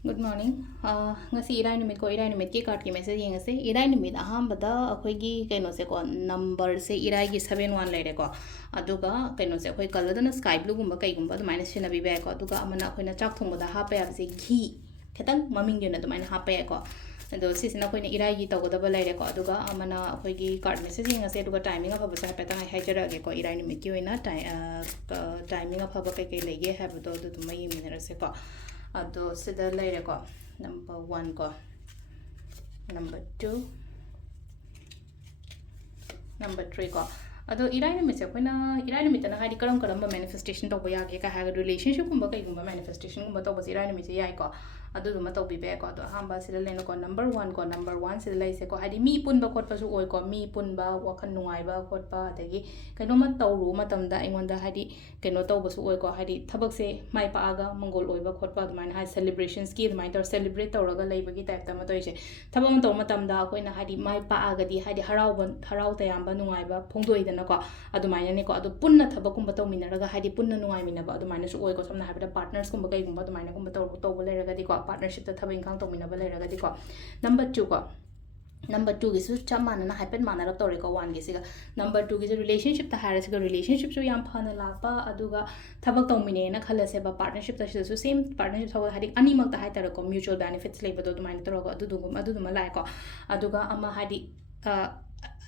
Good morning. Ngasi irai numit ko irai numit ki card ki message yeng ase irai numit aham bada akhoi gi kaino se ko number se irai gi 71 lere ko aduga kaino se akhoi color da na sky blue gumba kai gumba du minus chena bi ba ko aduga amana akhoi na chak thong bada ha pa ya se ghi khetang maming ge na du minus ha pa ya ko ado si sina akhoi na irai gi tawga da ba lere ko aduga amana akhoi gi card message yeng ase aduga timing of ba sa pa tang hai jara ge ko irai numit ki oina timing of ba kai kai lege ha ba do du mai minera se ko ado sida laire ko number 1 ko number 2 number 3 ko ado irai numit se koina irai numit na hadi karam karam manifestation to boya ge ka ha relationship kumba kai kumba manifestation kumba to bas irai numit se yai ko adu duma to bi be ko ado hamba sida leno ko number 1 ko number 1 sida lai se ko hadi mi pun ba khot pa su oi ko mi pun ba wakhan nungai ba khot pa adagi kaino ma tawru matam da ingonda hadi kaino to ba su oi ko hadi thabak se mai pa aga mongol oi ba khot pa dumain ha celebrations ki dumain to celebrate tawraga leiba gi type ta ma toise thabak ma to matam da koina hadi mai pa aga di hadi harau tayam ba nungai ba phongdoi dana ko adumaina ne ko adu punna thabak kumba to minaraga hadi punna nungai mina ba adumaina su oi ko samna habida partners kumba kai kumba adumaina kumba to ba leraga di ko partnership ta thabang khang to mina ba leraga di ko number 2 ko number 2 gi su chamana na hyper mana ra tore ko 1 gi siga number 2 gi su relationship ta hara siga relationship su yam phana la pa aduga thabak to mine na khala se ba partnership ta su same partnership thawa hadi ani mak ta hai tar ko mutual benefits le ba do dumaina to ko adu ma lai ko aduga ama hadi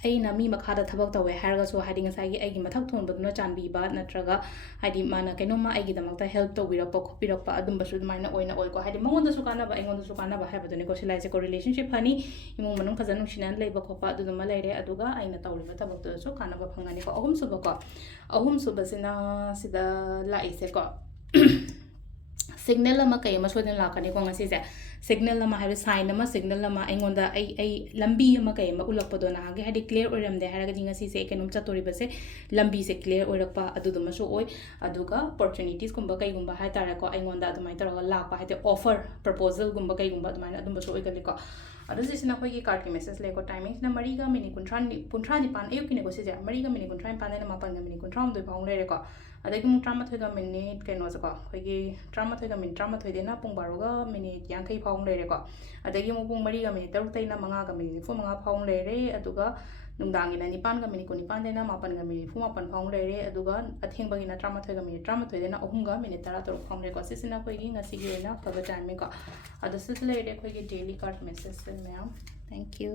aina mi makhada thabak tawe harga so hadi ngasai gi aigi mathak thon baduna chanbi ba natraga hadi mana kaino ma aigi damakta help to bira pa khopirak pa adum basu maina oina oi ko hadi mangon da su kana ba engon da su kana ba ha badune ko silai se ko relationship hani imong manung khazanu sinan leiba khopa adu ma leire aduga aina tawliba thabak to so kana ba phangani ko ahum suba ko ahum suba sina sida lai se ko signal ama kai ama soden la kani ko ngasi se signal ama ha sign ama signal ama engonda ai lambi ama kai ama ulak podo na ge hadi clear oram de haraga jinga si se kenum chatori base lambi se clear orak pa adu duma so oi aduga opportunities kumba kai gumba ha tara ko engonda adumai taraga lak pa hate offer proposal gumba kai gumba adumai adum so oi gali ko adu sisina khoi gi card ki message le ko timing na mari ga mini kunthran ni pan ayuk ki ne ko se ja mari ga mini kunthran pan na mapan ga mini kunthram do paung le re ko adagi mu trama thoiga minute kaino sa ko khoi gi trama thoiga minute trama thoi de na pung baruga minute yang kai paung le re ko adagi mu pung mari ga minute taruk tai na manga ga minute fu manga paung le re aduga nungdangi na nipan ga minute ko nipan de na mapan ga minute fu mapan paung le re aduga atheng bagi na trama thoiga minute trama thoi de na ohum ga minute tara taruk paung le ko sisina khoi gi ngasi gi na paba time ko adu sis le re khoi gi daily card message se ma'am thank you